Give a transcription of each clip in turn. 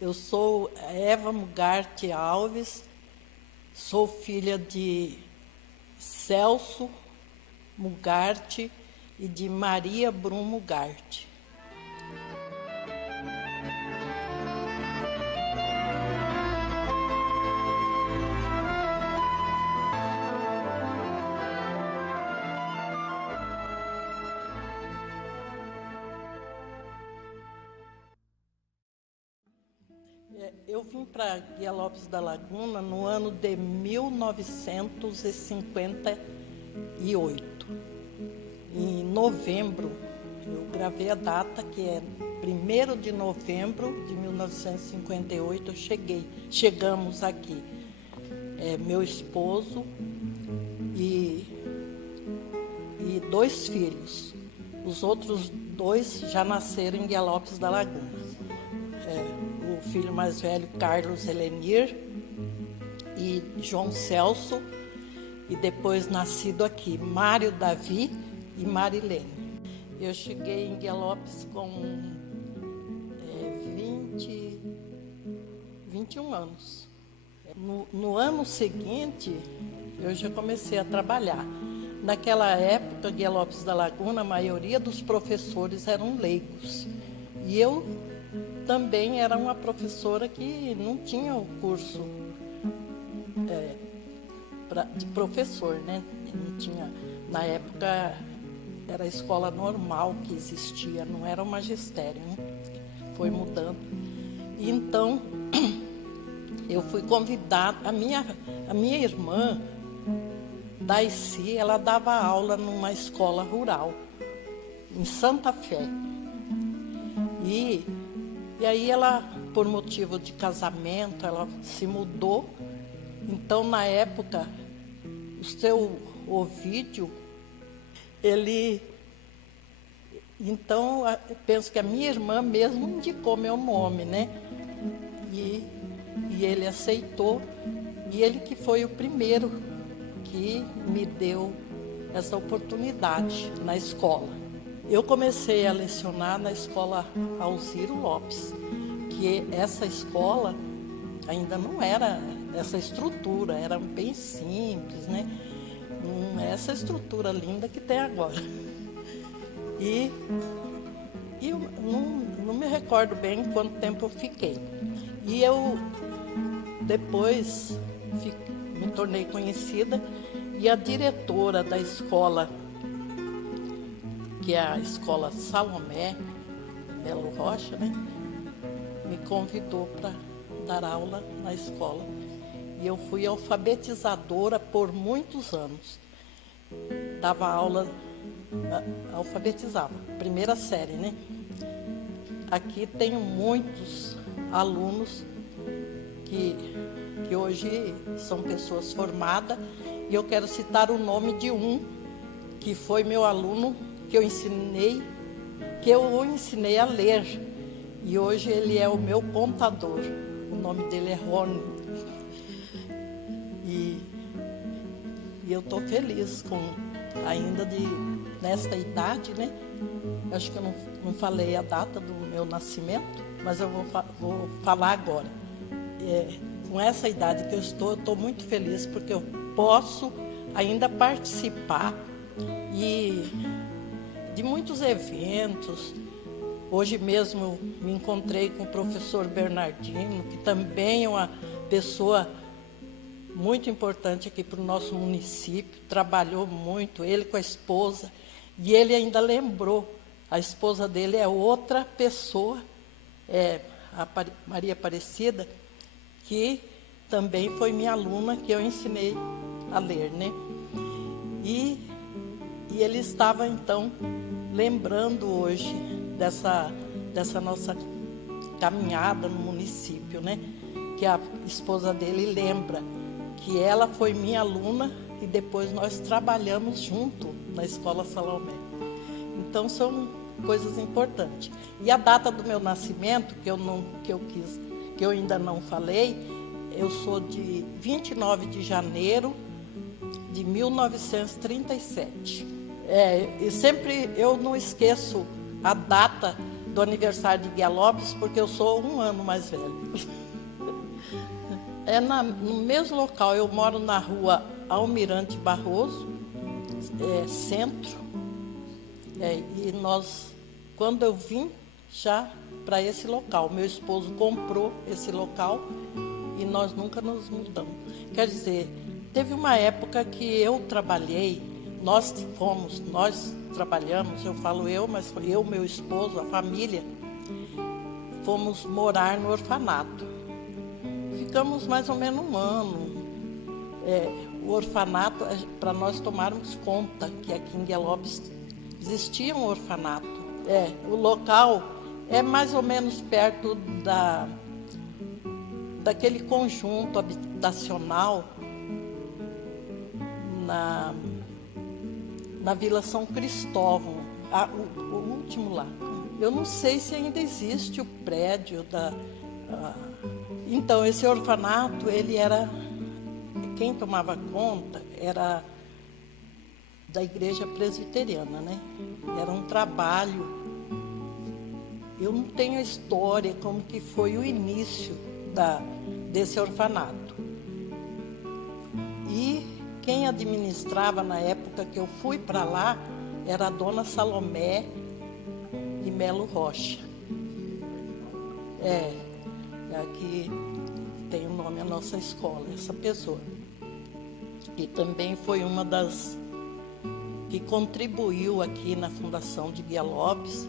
Eu sou Eva Mugarte Alves, sou filha de Celso Mugarte e de Maria Brum Mugarte. Eu vim para Guia Lopes da Laguna no ano de 1958. Em novembro, eu gravei a data, que é 1º de novembro de 1958, chegamos aqui. Meu esposo e 2 filhos. Os outros 2 já nasceram em Guia Lopes da Laguna. O filho mais velho, Carlos Helenir, e João Celso, e depois nascido aqui, Mário Davi e Marilene. Eu cheguei em Guia Lopes com 21 anos. No ano seguinte, eu já comecei a trabalhar. Naquela época, Guia Lopes da Laguna, a maioria dos professores eram leigos. E eu também era uma professora que não tinha o curso de professor, né? Não tinha, na época era a escola normal que existia, não era o magistério, né? Foi mudando. E então eu fui convidada, a minha irmã, Daisy, ela dava aula numa escola rural, em Santa Fé. E aí ela, por motivo de casamento, ela se mudou. Então, na época, o seu Ovídio, então, eu penso que a minha irmã mesmo indicou meu nome, né? E ele aceitou, e ele que foi o primeiro que me deu essa oportunidade na escola. Eu comecei a lecionar na escola Alziro Lopes, que essa escola ainda não era essa estrutura, era bem simples, né? Não é essa estrutura linda que tem agora. E eu não me recordo bem quanto tempo eu fiquei. E eu depois me tornei conhecida, e a diretora da escola, que é a Escola Salomé Belo Rocha, né, me convidou para dar aula na escola. E eu fui alfabetizadora por muitos anos. Dava aula, alfabetizava, 1ª série, né? Aqui tenho muitos alunos que hoje são pessoas formadas, e eu quero citar o nome de um que foi meu aluno, que eu o ensinei a ler, e hoje ele é o meu contador. O nome dele é Rony. E eu estou feliz ainda nesta idade, né? Acho que eu não falei a data do meu nascimento, mas eu vou falar agora. Com essa idade que eu estou muito feliz, porque eu posso ainda participar de muitos eventos. Hoje mesmo eu me encontrei com o professor Bernardino, que também é uma pessoa muito importante aqui para o nosso município, trabalhou muito, ele com a esposa, e ele ainda lembrou, a esposa dele é outra pessoa, a Maria Aparecida, que também foi minha aluna, que eu ensinei a ler, né? E ele estava, então, lembrando hoje dessa nossa caminhada no município, né? Que a esposa dele lembra que ela foi minha aluna e depois nós trabalhamos junto na Escola Salomé. Então, são coisas importantes. E a data do meu nascimento, que eu ainda não falei, eu sou de 29 de janeiro de 1937. E sempre eu não esqueço a data do aniversário de Guia Lopes, porque eu sou 1 ano mais velho. No mesmo local, eu moro na rua Almirante Barroso, centro. E quando eu vim já para esse local, meu esposo comprou esse local e nós nunca nos mudamos. Quer dizer, teve uma época que eu trabalhei, nós trabalhamos, eu falo eu, mas eu, meu esposo, a família, fomos morar no orfanato. Ficamos mais ou menos 1 ano. O orfanato, para nós tomarmos conta que aqui em Guia Lopes existia um orfanato. O local é mais ou menos perto daquele conjunto habitacional na Vila São Cristóvão, o último lá. Eu não sei se ainda existe o prédio Então, esse orfanato, quem tomava conta era da igreja presbiteriana, né? Era um trabalho. Eu não tenho a história como que foi o início desse orfanato. E quem administrava na época que eu fui para lá era a dona Salomé de Melo Rocha. Aqui tem o nome da nossa escola, essa pessoa. E também foi uma das que contribuiu aqui na fundação de Guia Lopes.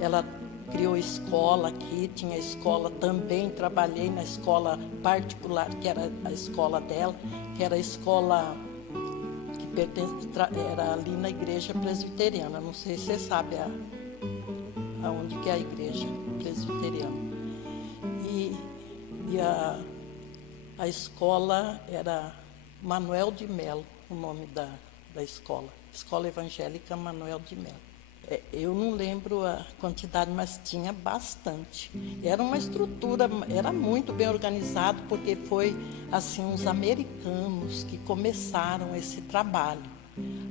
Ela criou escola aqui, tinha escola também, trabalhei na escola particular, que era a escola dela, que era a escola que era ali na igreja presbiteriana. Não sei se você sabe aonde que é a igreja presbiteriana. E a escola era Manuel de Melo, o nome da escola. Escola Evangélica Manuel de Melo. Eu não lembro a quantidade, mas tinha bastante. Era uma estrutura, era muito bem organizado, porque foi assim os americanos que começaram esse trabalho.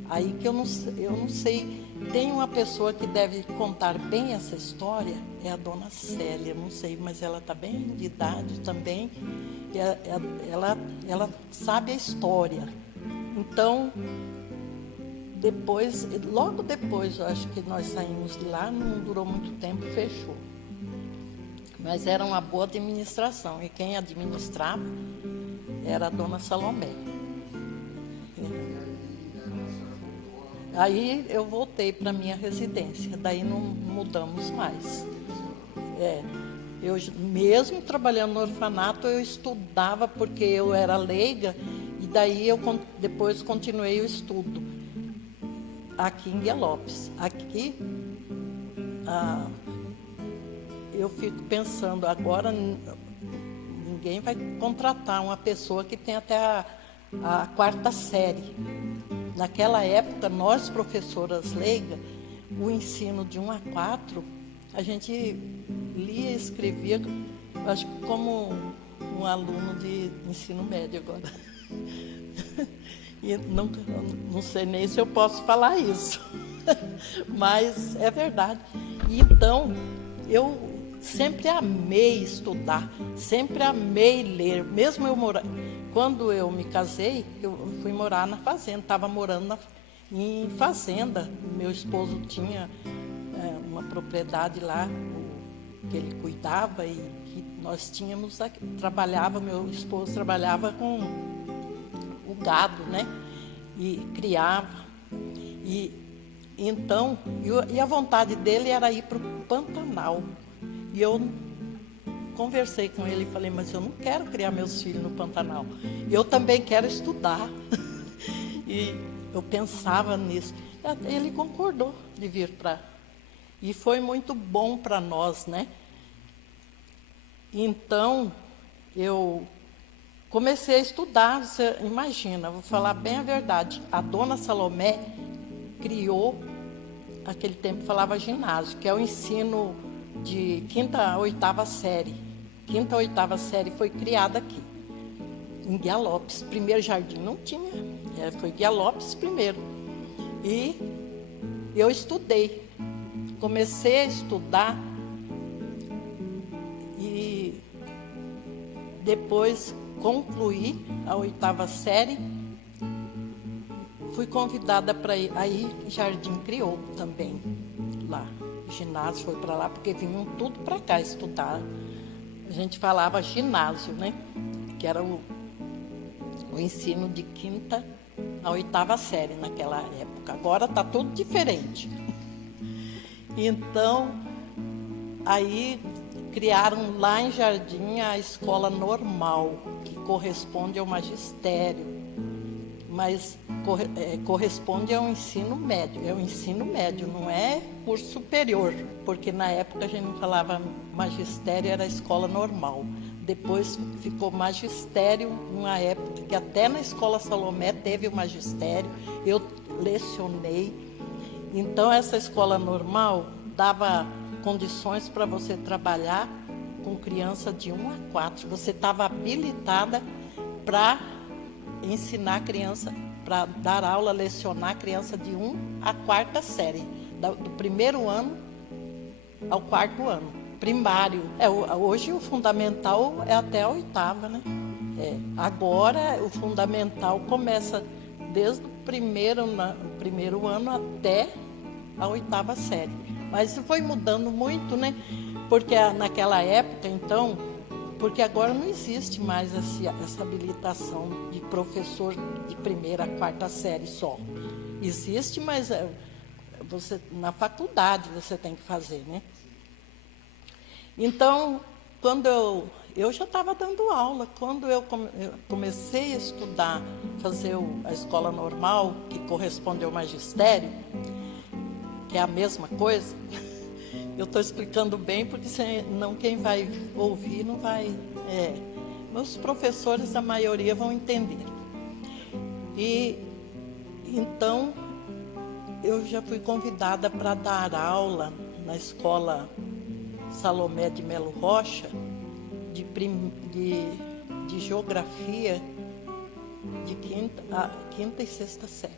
Aí que eu não sei, tem uma pessoa que deve contar bem essa história, é a dona Célia, não sei, mas ela está bem de idade também, e ela sabe a história. Então, logo depois, eu acho que nós saímos de lá, não durou muito tempo, fechou. Mas era uma boa administração, e quem administrava era a dona Salomé. Aí eu voltei para a minha residência, daí não mudamos mais. Eu mesmo trabalhando no orfanato, eu estudava porque eu era leiga, e daí eu depois continuei o estudo aqui em Guia Lopes. Aqui eu fico pensando, agora ninguém vai contratar uma pessoa que tem até a 4ª série. Naquela época, nós, professoras leigas, o ensino de 1 a 4, a gente lia e escrevia, acho que como um aluno de ensino médio agora. E não sei nem se eu posso falar isso, mas é verdade. E então, eu sempre amei estudar, sempre amei ler, mesmo quando eu me casei, eu fui morar na fazenda, estava morando em fazenda. Meu esposo tinha uma propriedade lá que ele cuidava e que nós tínhamos, meu esposo trabalhava com o gado, né? E criava. Então, a vontade dele era ir para o Pantanal. E eu conversei com ele e falei, mas eu não quero criar meus filhos no Pantanal. Eu também quero estudar. E eu pensava nisso. Ele concordou de vir para... E foi muito bom para nós, né? Então, eu comecei a estudar. Você imagina, vou falar bem a verdade. A dona Salomé criou, naquele tempo falava ginásio, que é o ensino de 5ª a 8ª série. 5ª a 8ª série foi criada aqui, em Guia Lopes. Primeiro jardim não tinha, foi Guia Lopes primeiro. E eu estudei, comecei a estudar depois concluí a 8ª série, fui convidada para ir, aí Jardim criou também lá, o ginásio foi para lá, porque vinham tudo para cá estudar. A gente falava ginásio, né? Que era o ensino de 5ª a 8ª série naquela época. Agora está tudo diferente. Então, aí criaram lá em Jardim a escola normal, que corresponde ao magistério, mas corresponde ao ensino médio. É o ensino médio, não é curso superior, porque na época a gente não falava magistério, era escola normal. Depois ficou magistério, uma época que até na escola Salomé teve o magistério, eu lecionei. Então essa escola normal dava condições para você trabalhar com criança de 1 a 4. Você estava habilitada para ensinar a criança, para dar aula, lecionar a criança de 1 à 4ª série, do 1º ano ao 4º ano. Primário. Hoje o fundamental é até a 8ª, né? Agora o fundamental começa desde o primeiro ano até a 8ª série. Mas isso foi mudando muito, né? Porque naquela época, então, porque agora não existe mais essa habilitação de professor de 1ª a 4ª série só. Existe, mas você, na faculdade você tem que fazer, né? Então, quando eu já estava dando aula, quando eu comecei a estudar, fazer a escola normal, que corresponde ao magistério, que é a mesma coisa, eu estou explicando bem, porque senão quem vai ouvir não vai... Meus professores, a maioria, vão entender. E então, eu já fui convidada para dar aula na escola Salomé de Melo Rocha, de geografia, de 5ª e 6ª série.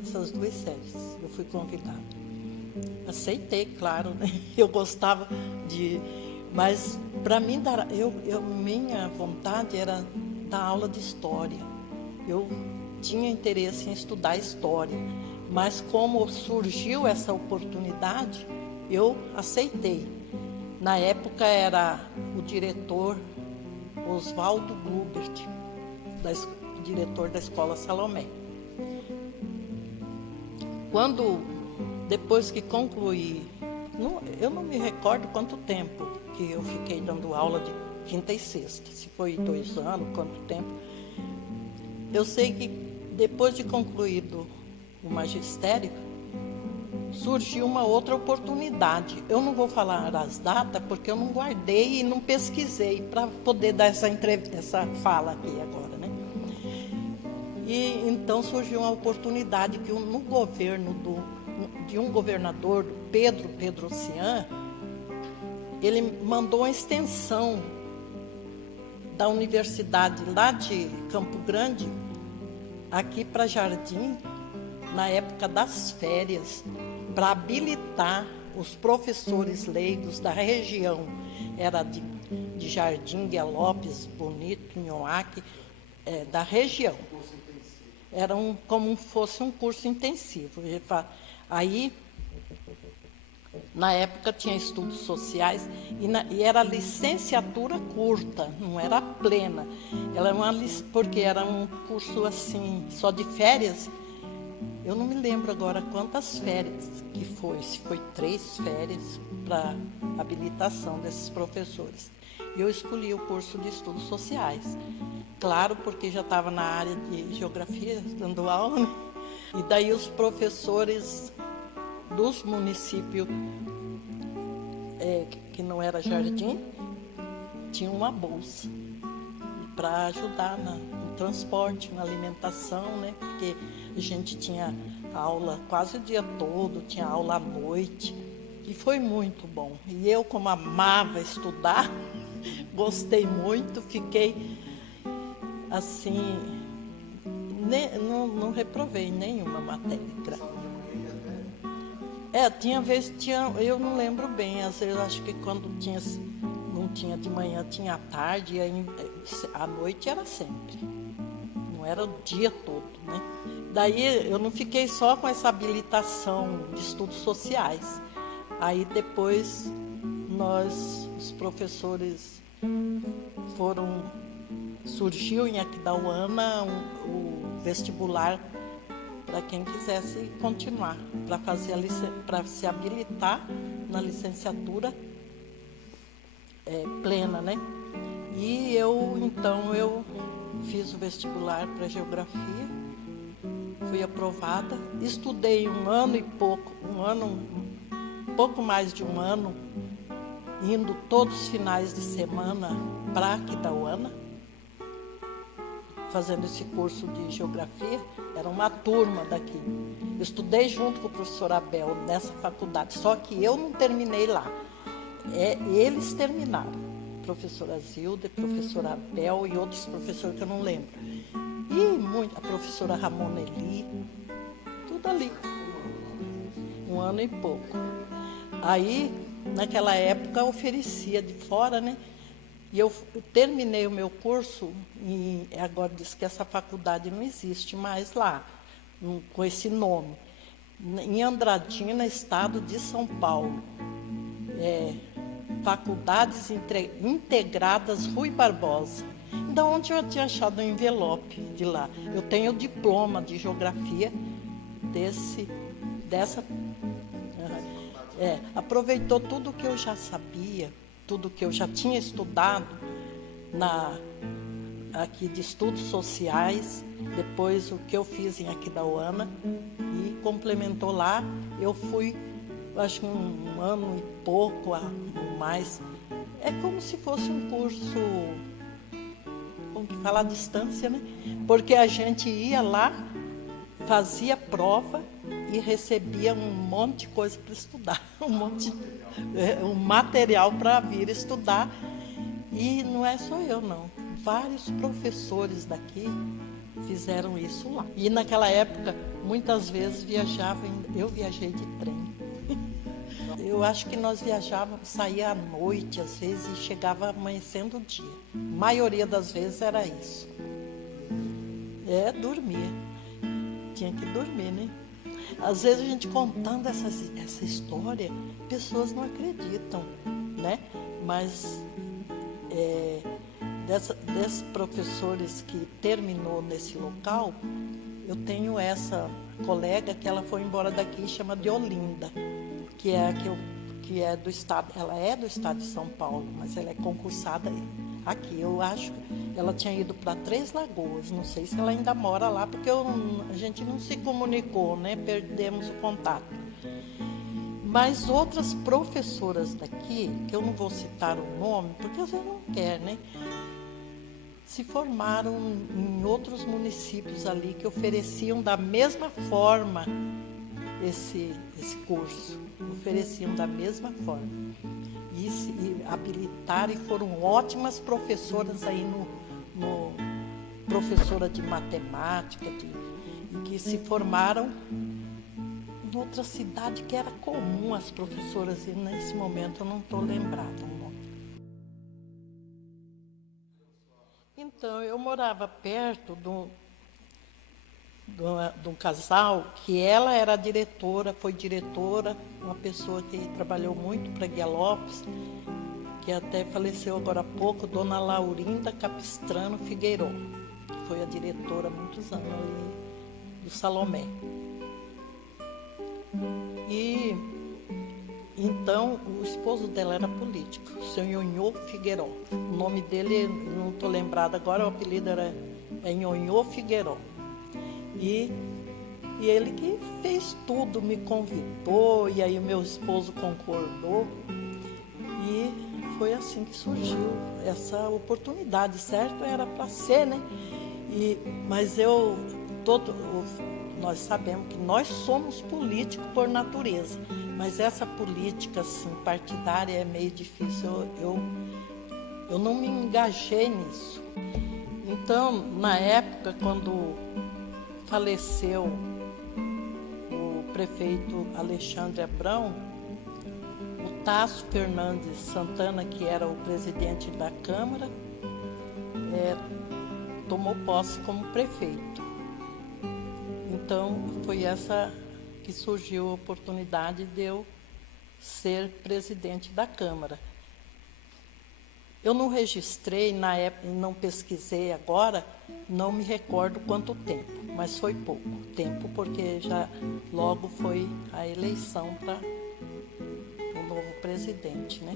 Essas 2 séries eu fui convidada. Aceitei, claro, né? Eu gostava de... Mas, para mim, minha vontade era dar aula de história. Eu tinha interesse em estudar história. Mas, como surgiu essa oportunidade, eu aceitei. Na época era o diretor Oswaldo Glubert, diretor da Escola Salomé. Depois que concluí, eu não me recordo quanto tempo que eu fiquei dando aula de 5ª e 6ª, se foi 2 anos, quanto tempo. Eu sei que depois de concluído o magistério, surgiu uma outra oportunidade. Eu não vou falar as datas, porque eu não guardei e não pesquisei para poder dar essa fala aqui agora, né? E então surgiu uma oportunidade que no governo de um governador, Pedro Pedrocian, ele mandou uma extensão da universidade lá de Campo Grande, aqui para Jardim, na época das férias, para habilitar os professores leigos da região, era de Jardim, Guia Lopes, Bonito, Nhoaque, da região. Era como fosse um curso intensivo. Aí, na época, tinha estudos sociais e era licenciatura curta, não era plena. Porque era um curso assim, só de férias. Eu não me lembro agora quantas férias que foi, se foi 3 férias para habilitação desses professores. E eu escolhi o curso de estudos sociais. Claro, porque já estava na área de geografia, dando aula, né? E daí os professores dos municípios, que não era Jardim, tinham uma bolsa para ajudar no transporte, na alimentação, né? Porque a gente tinha aula quase o dia todo, tinha aula à noite, e foi muito bom. E eu, como amava estudar, gostei muito, fiquei assim, não reprovei nenhuma matéria. Tinha vez, eu não lembro bem, às vezes acho que quando não não tinha de manhã, tinha à tarde, e aí, à noite era sempre. Não era o dia todo, né? Daí eu não fiquei só com essa habilitação de estudos sociais. Aí depois os professores surgiu em Aquidauana o vestibular para quem quisesse continuar, para se habilitar na licenciatura plena, né? E então eu fiz o vestibular para geografia, fui aprovada, estudei um ano e pouco, pouco mais de um ano, indo todos os finais de semana para Aquidauana, fazendo esse curso de geografia. Era uma turma daqui. Eu estudei junto com o professor Abel nessa faculdade, só que eu não terminei lá. Eles terminaram. Professora Zilda, professora Abel e outros professores que eu não lembro. E a professora Ramona Eli, tudo ali. Um ano e pouco. Aí, naquela época, eu oferecia de fora, né? E eu terminei o meu curso, e agora diz que essa faculdade não existe mais lá, com esse nome. Em Andradina, estado de São Paulo. Faculdades Integradas Rui Barbosa. Então, ontem eu tinha achado um envelope de lá. Eu tenho o diploma de geografia dessa. Aproveitou tudo que eu já sabia, tudo que eu já tinha estudado aqui de estudos sociais, depois o que eu fiz em Aquidauana, e complementou lá. Eu fui, acho que um ano e pouco, mais. É como se fosse um curso, como que fala, à distância, né? Porque a gente ia lá, fazia prova e recebia um monte de coisa para estudar, um material para vir estudar. E não é só eu, não. Vários professores daqui fizeram isso lá. E naquela época, muitas vezes eu viajei de trem. Eu acho que nós viajávamos, saía à noite, às vezes, e chegava amanhecendo o dia. A maioria das vezes era isso. Dormia. Tinha que dormir, né? Às vezes a gente contando essa história, pessoas não acreditam, né? Mas desses professores que terminou nesse local, eu tenho essa colega que ela foi embora daqui, chama de Olinda, que é do estado, ela é do estado de São Paulo, mas ela é concursada aqui. Eu acho que ela tinha ido para Três Lagoas, não sei se ela ainda mora lá, porque a gente não se comunicou, né? Perdemos o contato. Mas outras professoras daqui, que eu não vou citar o nome, porque às vezes não quer, né? Se formaram em outros municípios ali que ofereciam da mesma forma esse curso. Ofereciam da mesma forma. E habilitaram, e foram ótimas professoras aí professora de matemática, que se formaram em outra cidade que era comum as professoras, e nesse momento eu não estou lembrada o nome. Então, eu morava perto de um casal que ela era diretora, foi diretora, uma pessoa que trabalhou muito para Guia Lopes, que até faleceu agora há pouco, Dona Laurinda Capistrano Figueiró, que foi a diretora há muitos anos ali do Salomé. E então o esposo dela era político, o seu Nhonhô Figueiró. O nome dele, não estou lembrada agora, o apelido é Nhonhô Figueiró. E ele que fez tudo, me convidou, e aí o meu esposo concordou. E foi assim que surgiu essa oportunidade, certo? Era para ser, né? Mas nós sabemos que nós somos políticos por natureza, mas essa política assim, partidária é meio difícil. Eu não me engajei nisso. Então, na época, quando faleceu o prefeito Alexandre Abrão, o Tasso Fernandes Santana, que era o presidente da Câmara, tomou posse como prefeito. Então, foi essa que surgiu a oportunidade de eu ser presidente da Câmara. Eu não registrei na época, não pesquisei agora, não me recordo quanto tempo, mas foi pouco tempo, porque já logo foi a eleição para o novo presidente, né?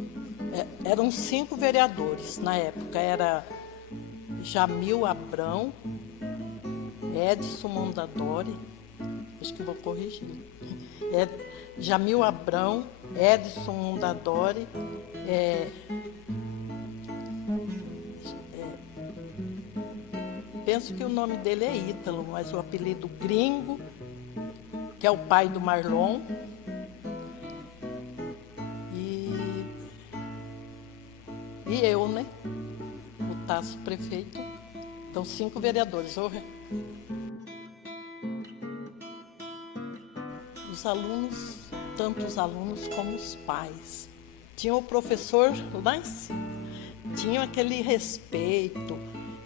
Eram 5 vereadores na época, era Jamil Abrão, Edson Mondadori, acho que vou corrigir, Jamil Abrão, Edson Mondadori, penso que o nome dele é Ítalo, mas o apelido Gringo, que é o pai do Marlon. E eu, né? O Tasso prefeito. Então, 5 vereadores. Os alunos, tanto os alunos como os pais. Tinha o professor lá em cima. Tinha aquele respeito.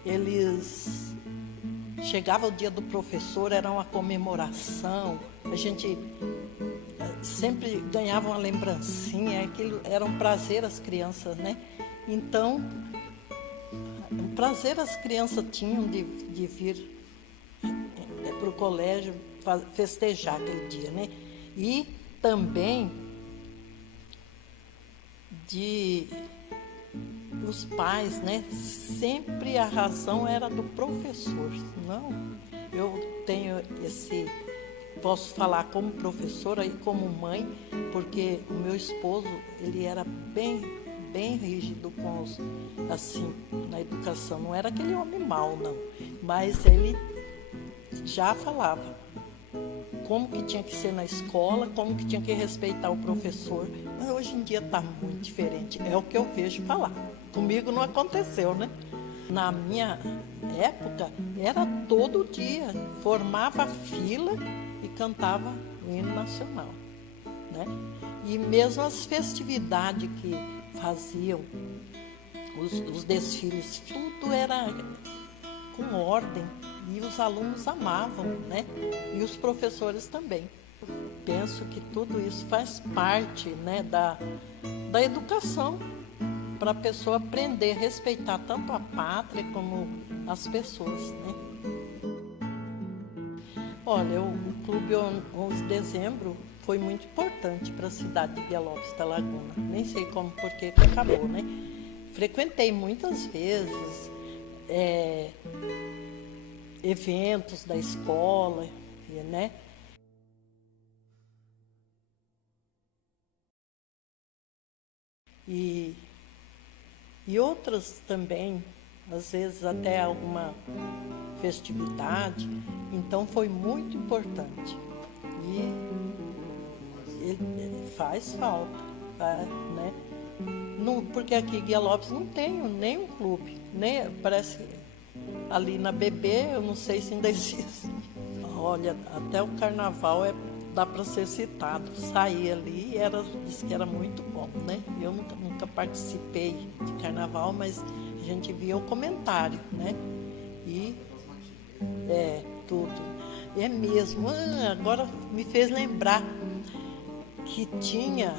Eles... Chegava o dia do professor, era uma comemoração. A gente sempre ganhava uma lembrancinha. Aquilo era um prazer às crianças, né? Então, um prazer as crianças tinham de vir para o colégio festejar aquele dia, né? E também os pais, né? Sempre a razão era do professor. Não, eu tenho posso falar como professora e como mãe, porque o meu esposo, ele era bem rígido com assim, na educação. Não era aquele homem mau, não. Mas ele já falava como que tinha que ser na escola, como que tinha que respeitar o professor. Mas hoje em dia está muito diferente. É o que eu vejo falar. Comigo não aconteceu, né? Na minha época, era todo dia. Formava fila e cantava o hino nacional, né? E mesmo as festividades que faziam, os desfiles, tudo era com ordem e os alunos amavam, né? E os professores também. Penso que tudo isso faz parte, né, da educação, para a pessoa aprender a respeitar tanto a pátria como as pessoas, né? Olha, o Clube 11 de Dezembro foi muito importante para a cidade de Guia Lopes da Laguna. Nem sei como, porque que acabou, né? Frequentei muitas vezes eventos da escola, né? E outras também, às vezes até alguma festividade. Então foi muito importante. E ele faz falta, né? Não, porque aqui em Guia Lopes não tem nenhum clube, nem, parece ali na BB, eu não sei se ainda existe. Olha, até o carnaval dá para ser citado. Saí ali e disse que era muito bom, né? Eu nunca participei de carnaval, mas a gente via o comentário, né? E tudo. É mesmo. Agora me fez lembrar que tinha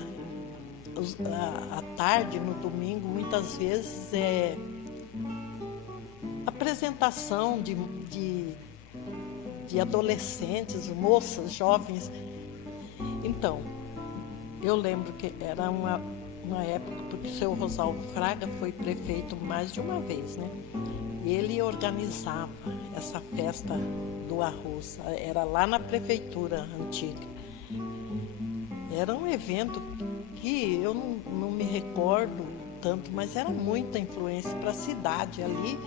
à tarde, no domingo, muitas vezes apresentação de adolescentes, moças, jovens. Então, eu lembro que era uma época, porque o seu Rosalvo Fraga foi prefeito mais de uma vez, né? Ele organizava essa festa do arroz, era lá na prefeitura antiga. Era um evento que eu não me recordo tanto, mas era muita influência para a cidade. Ali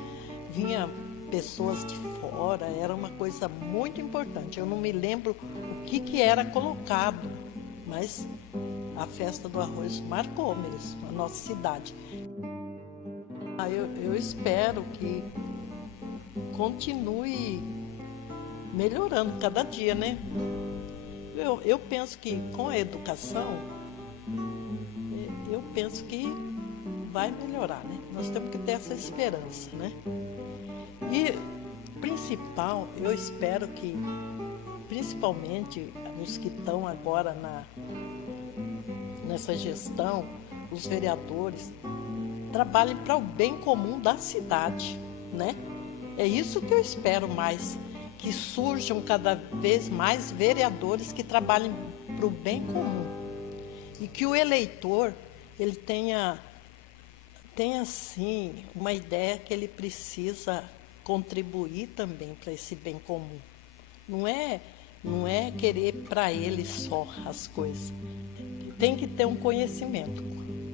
vinha pessoas de fora, era uma coisa muito importante. Eu não me lembro o que era colocado, mas a festa do arroz marcou mesmo a nossa cidade. Eu espero que continue melhorando cada dia, né? Eu penso que com a educação penso que vai melhorar, né? Nós temos que ter essa esperança, né? E principal, eu espero que, principalmente os que estão agora nessa gestão, os vereadores, trabalhem para o bem comum da cidade, né? É isso que eu espero mais, que surjam cada vez mais vereadores que trabalhem para o bem comum. E que o eleitor, ele tenha sim uma ideia que ele precisa contribuir também para esse bem comum. Não é querer para ele só as coisas. Tem que ter um conhecimento,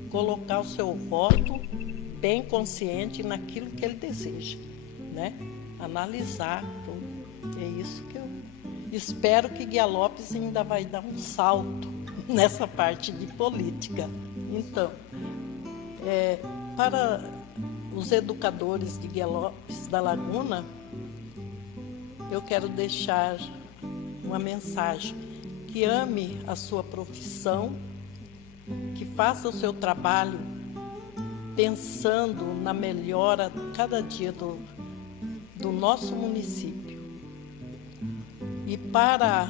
colocar o seu voto bem consciente naquilo que ele deseja, né? Analisar tudo. É isso que eu espero que Guia Lopes ainda vai dar um salto nessa parte de política. Então, para os educadores de Guia Lopes da Laguna, eu quero deixar uma mensagem: que ame a sua profissão, que faça o seu trabalho pensando na melhora cada dia do nosso município. E para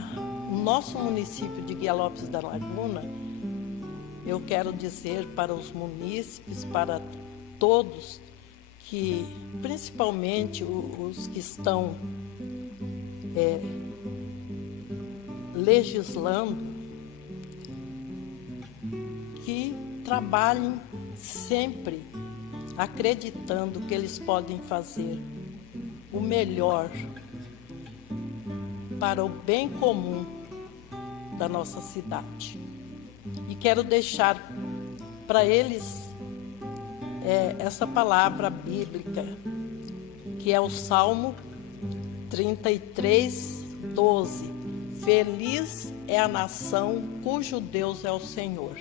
o nosso município de Guia Lopes da Laguna, eu quero dizer para os munícipes, para todos, que principalmente os que estão legislando, que trabalhem sempre acreditando que eles podem fazer o melhor para o bem comum da nossa cidade. E quero deixar para eles essa palavra bíblica, que é o Salmo 33, 12. Feliz é a nação cujo Deus é o Senhor.